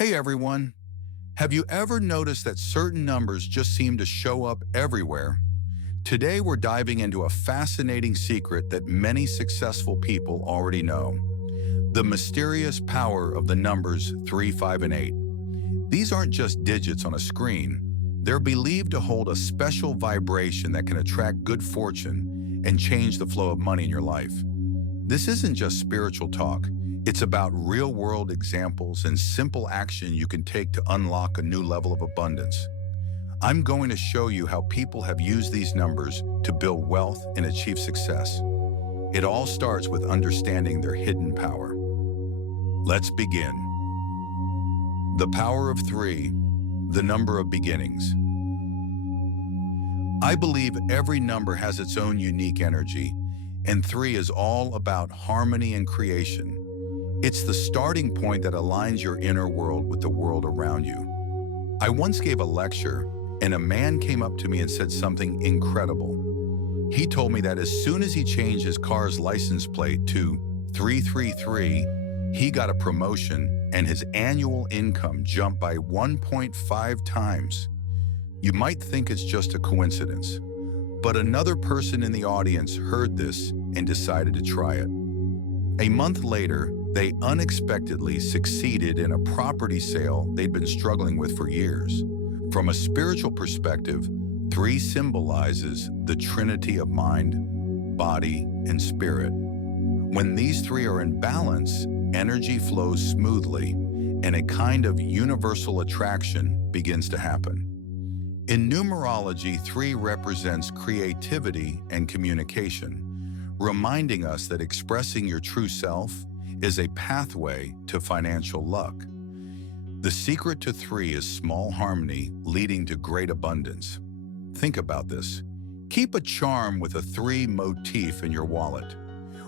Hey everyone! Have you ever noticed that certain numbers just seem to show up everywhere? Today we're diving into a fascinating secret that many successful people already know. The mysterious power of the numbers 3, 5, and 8. These aren't just digits on a screen. They're believed to hold a special vibration that can attract good fortune and change the flow of money in your life. This isn't just spiritual talk. It's about real-world examples and simple action you can take to unlock a new level of abundance. I'm going to show you how people have used these numbers to build wealth and achieve success. It all starts with understanding their hidden power. Let's begin. The power of 3, the number of beginnings. I believe every number has its own unique energy, and 3 is all about harmony and creation. It's the starting point that aligns your inner world with the world around you. I once gave a lecture, and a man came up to me and said something incredible. He told me that as soon as he changed his car's license plate to 333, he got a promotion and his annual income jumped by 1.5 times. You might think it's just a coincidence, but another person in the audience heard this and decided to try it. A month later, they unexpectedly succeeded in a property sale they'd been struggling with for years. From a spiritual perspective, 3 symbolizes the trinity of mind, body, and spirit. When these 3 are in balance, energy flows smoothly, and a kind of universal attraction begins to happen. In numerology, 3 represents creativity and communication, reminding us that expressing your true self is a pathway to financial luck. The secret to 3 is small harmony leading to great abundance. Think about this. Keep a charm with a 3 motif in your wallet.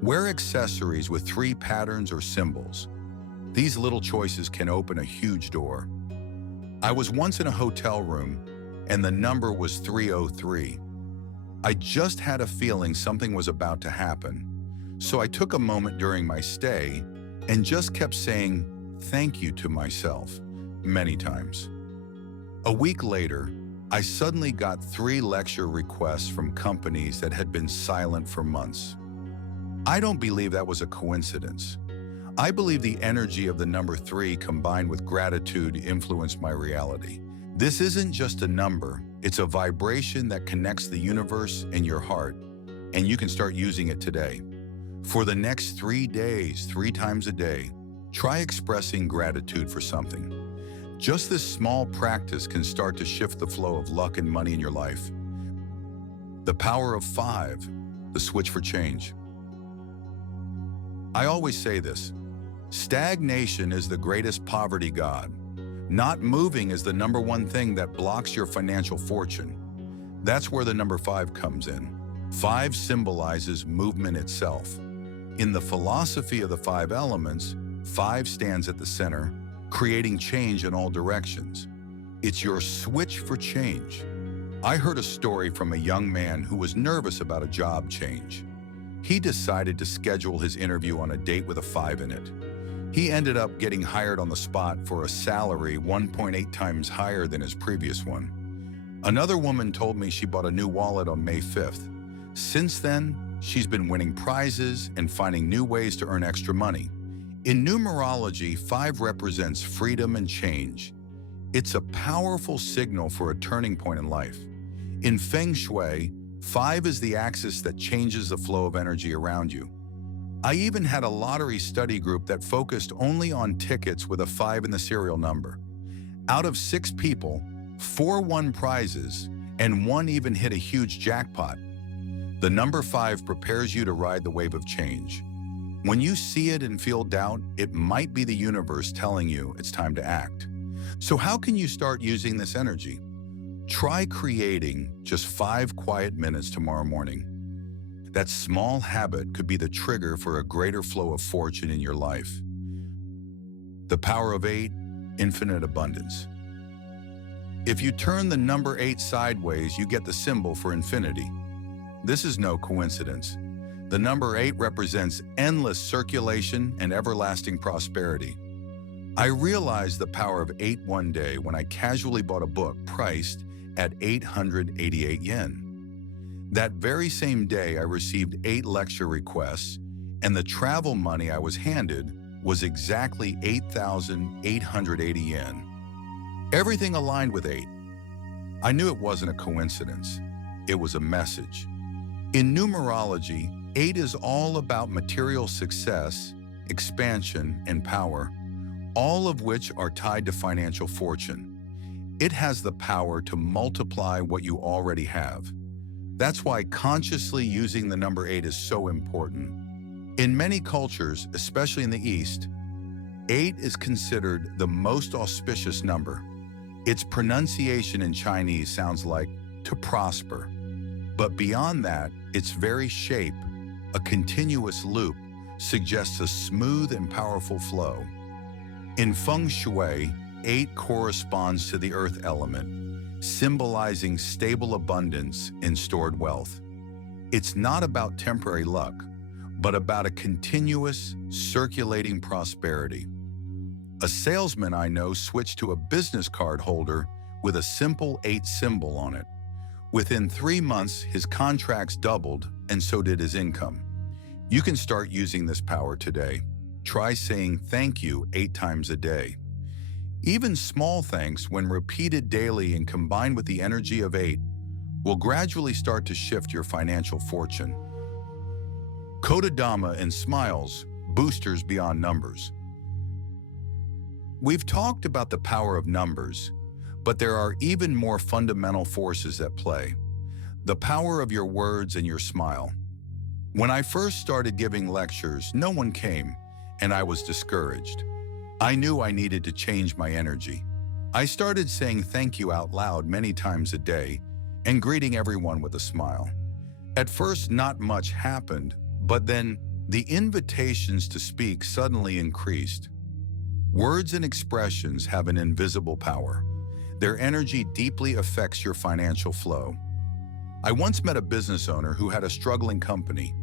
Wear accessories with 3 patterns or symbols. These little choices can open a huge door. I was once in a hotel room, and the number was 303. I just had a feeling something was about to happen. So I took a moment during my stay and just kept saying thank you to myself many times. A week later, I suddenly got 3 lecture requests from companies that had been silent for months. I don't believe that was a coincidence. I believe the energy of the number 3 combined with gratitude influenced my reality. This isn't just a number, it's a vibration that connects the universe and your heart, and you can start using it today. For the next 3 days, 3 times a day, try expressing gratitude for something. Just this small practice can start to shift the flow of luck and money in your life. The power of 5, the switch for change. I always say this, stagnation is the greatest poverty god. Not moving is the number 1 thing that blocks your financial fortune. That's where the number 5 comes in. 5 symbolizes movement itself. In the philosophy of the 5 elements, 5 stands at the center, creating change in all directions. It's your switch for change. I heard a story from a young man who was nervous about a job change. He decided to schedule his interview on a date with a 5 in it. He ended up getting hired on the spot for a salary 1.8 times higher than his previous one. Another woman told me she bought a new wallet on May 5th. Since then, she's been winning prizes and finding new ways to earn extra money. In numerology, 5 represents freedom and change. It's a powerful signal for a turning point in life. In Feng Shui, 5 is the axis that changes the flow of energy around you. I even had a lottery study group that focused only on tickets with a 5 in the serial number. Out of 6 people, 4 won prizes, and 1 even hit a huge jackpot. The number 5 prepares you to ride the wave of change. When you see it and feel doubt, it might be the universe telling you it's time to act. So how can you start using this energy? Try creating just 5 quiet minutes tomorrow morning. That small habit could be the trigger for a greater flow of fortune in your life. The power of 8, infinite abundance. If you turn the number 8 sideways, you get the symbol for infinity. This is no coincidence. The number 8 represents endless circulation and everlasting prosperity. I realized the power of 8 one day when I casually bought a book priced at 888 yen. That very same day, I received 8 lecture requests, and the travel money I was handed was exactly 8,880 yen. Everything aligned with 8. I knew it wasn't a coincidence. It was a message. In numerology, 8 is all about material success, expansion, and power, all of which are tied to financial fortune. It has the power to multiply what you already have. That's why consciously using the number 8 is so important. In many cultures, especially in the East, 8 is considered the most auspicious number. Its pronunciation in Chinese sounds like to prosper. But beyond that, its very shape, a continuous loop, suggests a smooth and powerful flow. In feng shui, 8 corresponds to the earth element, symbolizing stable abundance and stored wealth. It's not about temporary luck, but about a continuous, circulating prosperity. A salesman I know switched to a business card holder with a simple 8 symbol on it. Within 3 months, his contracts doubled, and so did his income. You can start using this power today. Try saying thank you 8 times a day. Even small thanks, when repeated daily and combined with the energy of 8, will gradually start to shift your financial fortune. Kodadama and smiles, boosters beyond numbers. We've talked about the power of numbers, but there are even more fundamental forces at play. The power of your words and your smile. When I first started giving lectures, no one came, and I was discouraged. I knew I needed to change my energy. I started saying thank you out loud many times a day and greeting everyone with a smile. At first, not much happened, but then the invitations to speak suddenly increased. Words and expressions have an invisible power. Their energy deeply affects your financial flow. I once met a business owner who had a struggling company.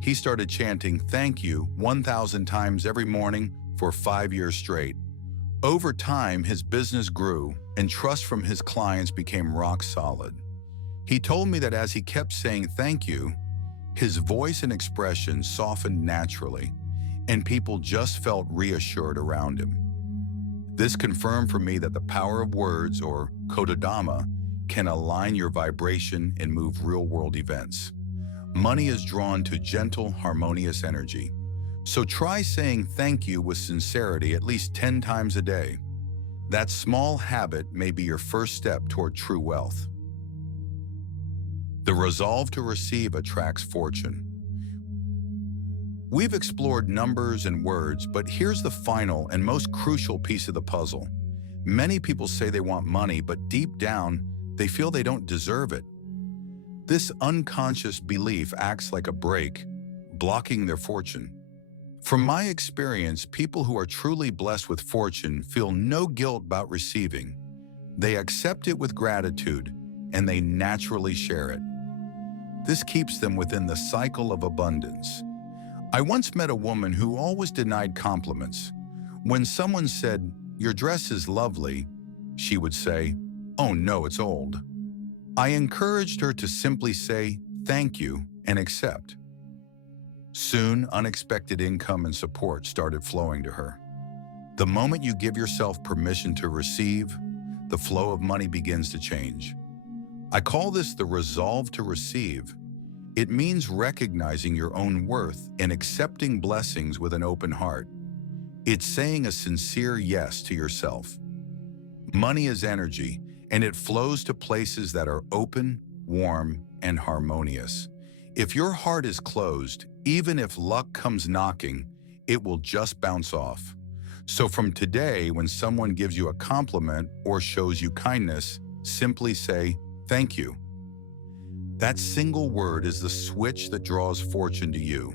He started chanting thank you 1,000 times every morning for 5 years straight. Over time, his business grew and trust from his clients became rock solid. He told me that as he kept saying thank you, his voice and expression softened naturally, and people just felt reassured around him. This confirmed for me that the power of words, or kodadama, can align your vibration and move real-world events. Money is drawn to gentle, harmonious energy. So try saying thank you with sincerity at least 10 times a day. That small habit may be your first step toward true wealth. The resolve to receive attracts fortune. We've explored numbers and words, but here's the final and most crucial piece of the puzzle. Many people say they want money, but deep down, they feel they don't deserve it. This unconscious belief acts like a brake, blocking their fortune. From my experience, people who are truly blessed with fortune feel no guilt about receiving. They accept it with gratitude, and they naturally share it. This keeps them within the cycle of abundance. I once met a woman who always denied compliments. When someone said, "Your dress is lovely," she would say, "Oh no, it's old." I encouraged her to simply say, "Thank you," and accept. Soon, unexpected income and support started flowing to her. The moment you give yourself permission to receive, the flow of money begins to change. I call this the resolve to receive. It means recognizing your own worth and accepting blessings with an open heart. It's saying a sincere yes to yourself. Money is energy, and it flows to places that are open, warm, and harmonious. If your heart is closed, even if luck comes knocking, it will just bounce off. So from today, when someone gives you a compliment or shows you kindness, simply say, "Thank you." That single word is the switch that draws fortune to you.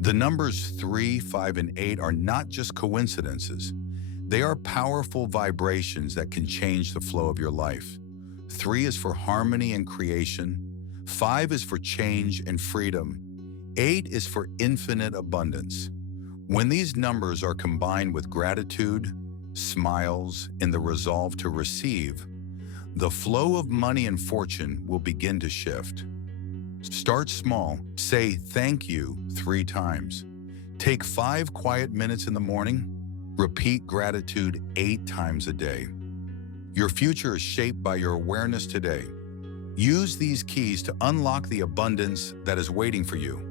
The numbers 3, 5, and 8 are not just coincidences. They are powerful vibrations that can change the flow of your life. 3 is for harmony and creation. 5 is for change and freedom. 8 is for infinite abundance. When these numbers are combined with gratitude, smiles, and the resolve to receive, the flow of money and fortune will begin to shift. Start small. Say thank you 3 times. Take 5 quiet minutes in the morning. Repeat gratitude 8 times a day. Your future is shaped by your awareness today. Use these keys to unlock the abundance that is waiting for you.